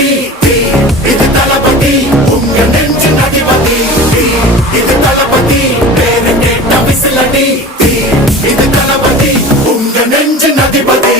தளபதி இது தளபதி உங்க நெஞ்சு அதிபதி இது தளபதி பேரு கேட்ட விசிலடி இது தளபதி உங்க நெஞ்சு அதிபதி